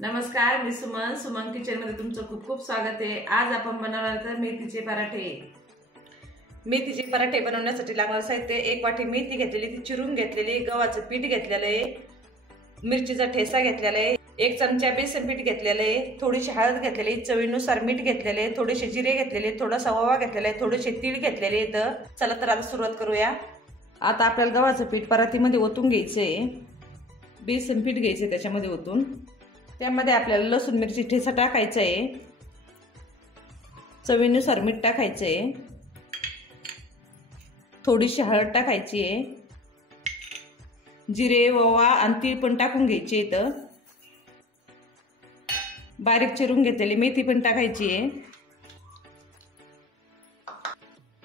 नमस्कार, मी सुमन किचन मध्ये तुमचं खूप खूप स्वागत आहे। आज आपण बनवणार आहोत मेथीचे पराठे। मेथीचे पराठे बनवण्यासाठी लागणारे साहित्य: एक वाटी मेथी घेतलेली, ती चिरून घेतलेली, गव्हाचं पीठ घेतलेलं आहे, मिरचीचा ठेसा घेतलेला आहे, एक चमचा बेसन पीठ घेतलेलं आहे, थोडीशी हळद घेतलेली, चवीनुसार मीठ घेतलेले, थोडेसे जिरे घेतलेले, थोडासा ओवा घेतलेला आहे, थोडेसे तीळ घेतलेले आहेत। चला तर आता सुरुवात करूया। आता आपल्याला गव्हाचं पीठ परातीमध्ये ओतून घ्यायचंय, बेसन पीठ घ्यायचंय त्याच्यामध्ये ओतून, त्यामध्ये आपल्याला लसूण मिरची ठेचा टाकायचा आहे, चवीनुसार मीठ टाकायचं आहे, थोडीशी हळद टाकायची आहे, जिरे ओवा आणि तीळ पण टाकून घ्यायचे आहेत, बारीक चिरून घेतलेली मेथी पण टाकायची आहे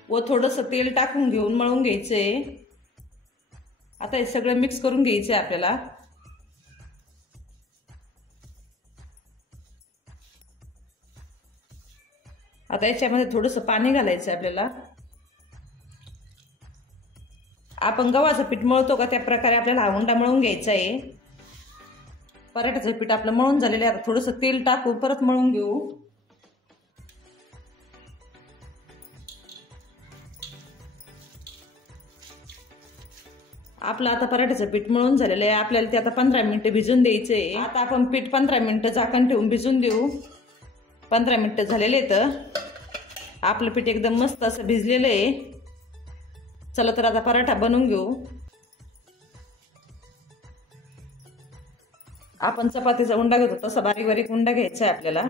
व थोडंसं तेल टाकून घेऊन मळून घ्यायचंय। आता हे सगळं मिक्स करून घ्यायचंय आपल्याला। आता याच्यामध्ये थोडंसं पाणी घालायचं आहे आपल्याला। आपण गव्हाचं पीठ मळतो का त्या प्रकारे आपल्याला हा उंडा मळून घ्यायचा आहे। पराठ्याचं पीठ आपलं मळून झालेलं आहे, आता थोडंसं तेल टाकून परत मळून घेऊ। आपलं आता पराठ्याचं पीठ मळून झालेलं आहे, आपल्याला ते आता 15 मिनिटं भिजून द्यायचं आहे। आता आपण पीठ 15 मिनिटं झाकण ठेवून भिजून देऊ। 15 मिनिटं झालेले आहेत, आपलं पीठ एकदम मस्त असं भिजलेलं आहे। चला तर आता पराठा बनवून घेऊ। आपण चपातीचा उंडा घेतो तसा बारीक बारीक उंडा घ्यायचा आहे आपल्याला।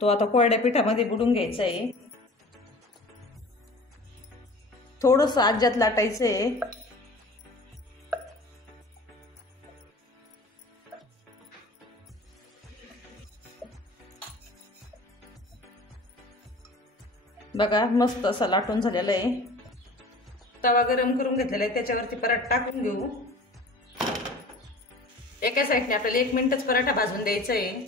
तो आता कोरड्या पिठामध्ये बुडून घ्यायचा आहे, थोडंसं आज्यात लाटायचं आहे। बघा मस्त असं लाटून झालेलं आहे। तवा गरम करून घेतलेला आहे, त्याच्यावरती पराठा टाकून घेऊ। एका साईडने आपल्याला 1 मिनिटच पराठा भाजून द्यायचा आहे।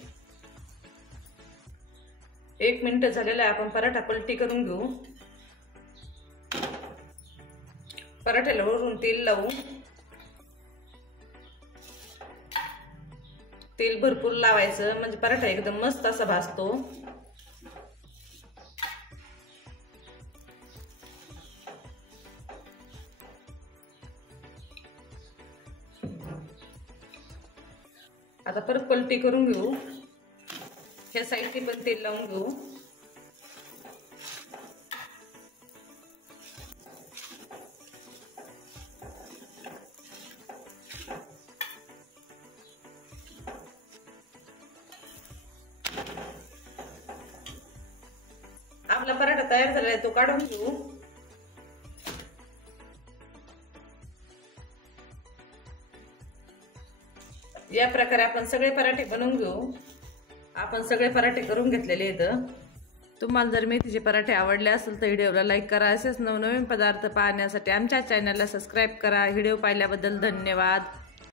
1 मिनिट झालेला आहे, आपण पराठा पलटी करून घेऊ। पराठ्याला वरून तेल लावू, तेल भरपूर लावायचं म्हणजे पराठा एकदम मस्त असा भाजतो। आता परत पलटी करून घेऊ, ह्या साईडने पण तेल लावून घेऊ। आपला पराठा तयार झालाय, तो काढून घेऊ। या प्रकारे आपण सगळे पराठे बनवून घेऊ। आपण सगळे पराठे करून घेतलेले आहेत। तुम्हाला जर मेथीचे पराठे आवडले असेल तर व्हिडिओला लाईक करा। असेच नवनवीन पदार्थ पाहण्यासाठी आमच्या चॅनलला सबस्क्राईब करा। व्हिडिओ पाहिल्याबद्दल धन्यवाद।